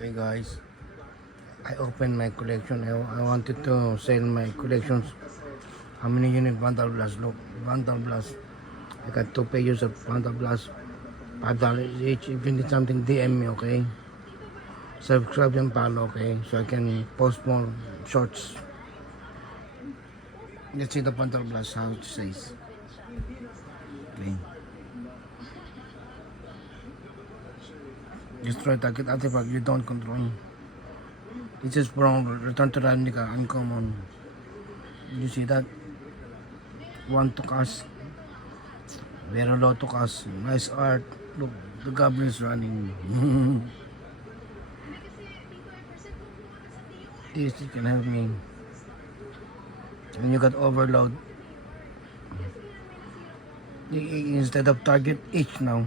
Hey guys, I opened my collection. I wanted to sell my collections. How many unit Vandal Blast? Look, Vandal Blast. I got 2 pages of Vandal Blast. $5 each. If you need something, DM me, okay? Subscribe and follow, okay? So I can post more shorts. Let's see the Vandal Blast, how it says. Okay. Destroy target artifact you don't control. This is from Return to Ravnica, uncommon. You see that? 1 to cast. Very low to cast. Nice art. Look, the goblins running. This can help me. When you got overload, instead of target each now.